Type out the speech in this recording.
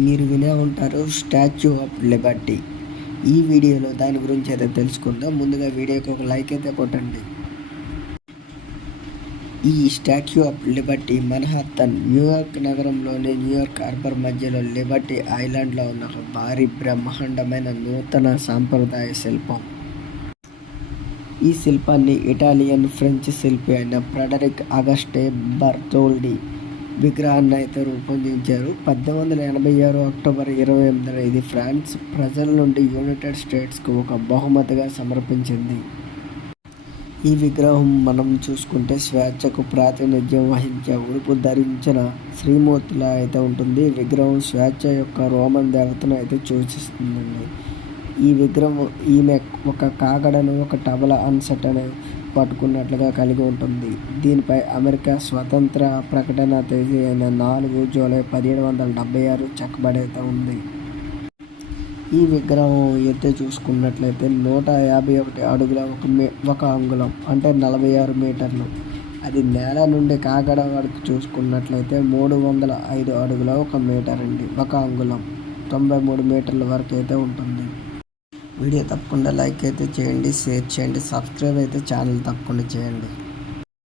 మీరు వినే ఉంటారు స్టాచ్యూ ఆఫ్ లిబర్టీ. ఈ వీడియోలో దాని గురించి అయితే తెలుసుకుందాం. ముందుగా వీడియోకి ఒక లైక్ అయితే కొట్టండి. ఈ Statue of Liberty Manhattan New York నగరంలోని న్యూయార్క్ హార్బర్ మధ్యలో లిబర్టీ ఐలాండ్లో ఉన్న ఒక భారీ బ్రహ్మాండమైన నూతన సాంప్రదాయ శిల్పం. ఈ శిల్పాన్ని ఇటాలియన్ ఫ్రెంచ్ శిల్పి అయిన ఫ్రెడరిక్ అగస్టే బర్తోల్డి విగ్రహాన్ని అయితే రూపొందించారు. పద్దెనిమిది వందల ఎనభై ఆరు అక్టోబర్ ఇరవై ఎనిమిదిన ఇది ఫ్రాన్స్ ప్రజల నుండి యునైటెడ్ స్టేట్స్కు ఒక బహుమతిగా సమర్పించింది. ఈ విగ్రహం మనం చూసుకుంటే స్వేచ్ఛకు ప్రాతినిధ్యం వహించే ఉడుపు ధరించిన శ్రీమూర్తిలా అయితే ఉంటుంది. ఈ విగ్రహం స్వేచ్ఛ యొక్క రోమన్ దేవతను అయితే సూచిస్తుందండి. ఈ విగ్రహం ఈమె ఒక కాగడను ఒక టబల అన్సెటను పట్టుకున్నట్లుగా కలిగి ఉంటుంది. దీనిపై అమెరికా స్వతంత్ర ప్రకటన తేదీ అయిన నాలుగు జూలై పదిహేడు వందల డెబ్బై ఆరు చెక్కబడైతే అయితే ఉంది. ఈ విగ్రహం ఎత్తు చూసుకున్నట్లయితే నూట యాభై ఒకటి అడుగుల ఒక మీ ఒక అంగుళం అంటే నలభై ఆరు మీటర్లు. అది నేల నుండి కాగడ వరకు చూసుకున్నట్లయితే మూడు వందల ఐదు అడుగుల ఒక మీటర్ అండి ఒక అంగుళం. తొంభై మూడు మీటర్ల వరకు అయితే ఉంటుంది. వీడియో తప్పకుండా లైక్ అయితే చేయండి షేర్ చేయండి సబ్స్క్రైబ్ అయితే ఛానల్ తప్పకుండా చేయండి.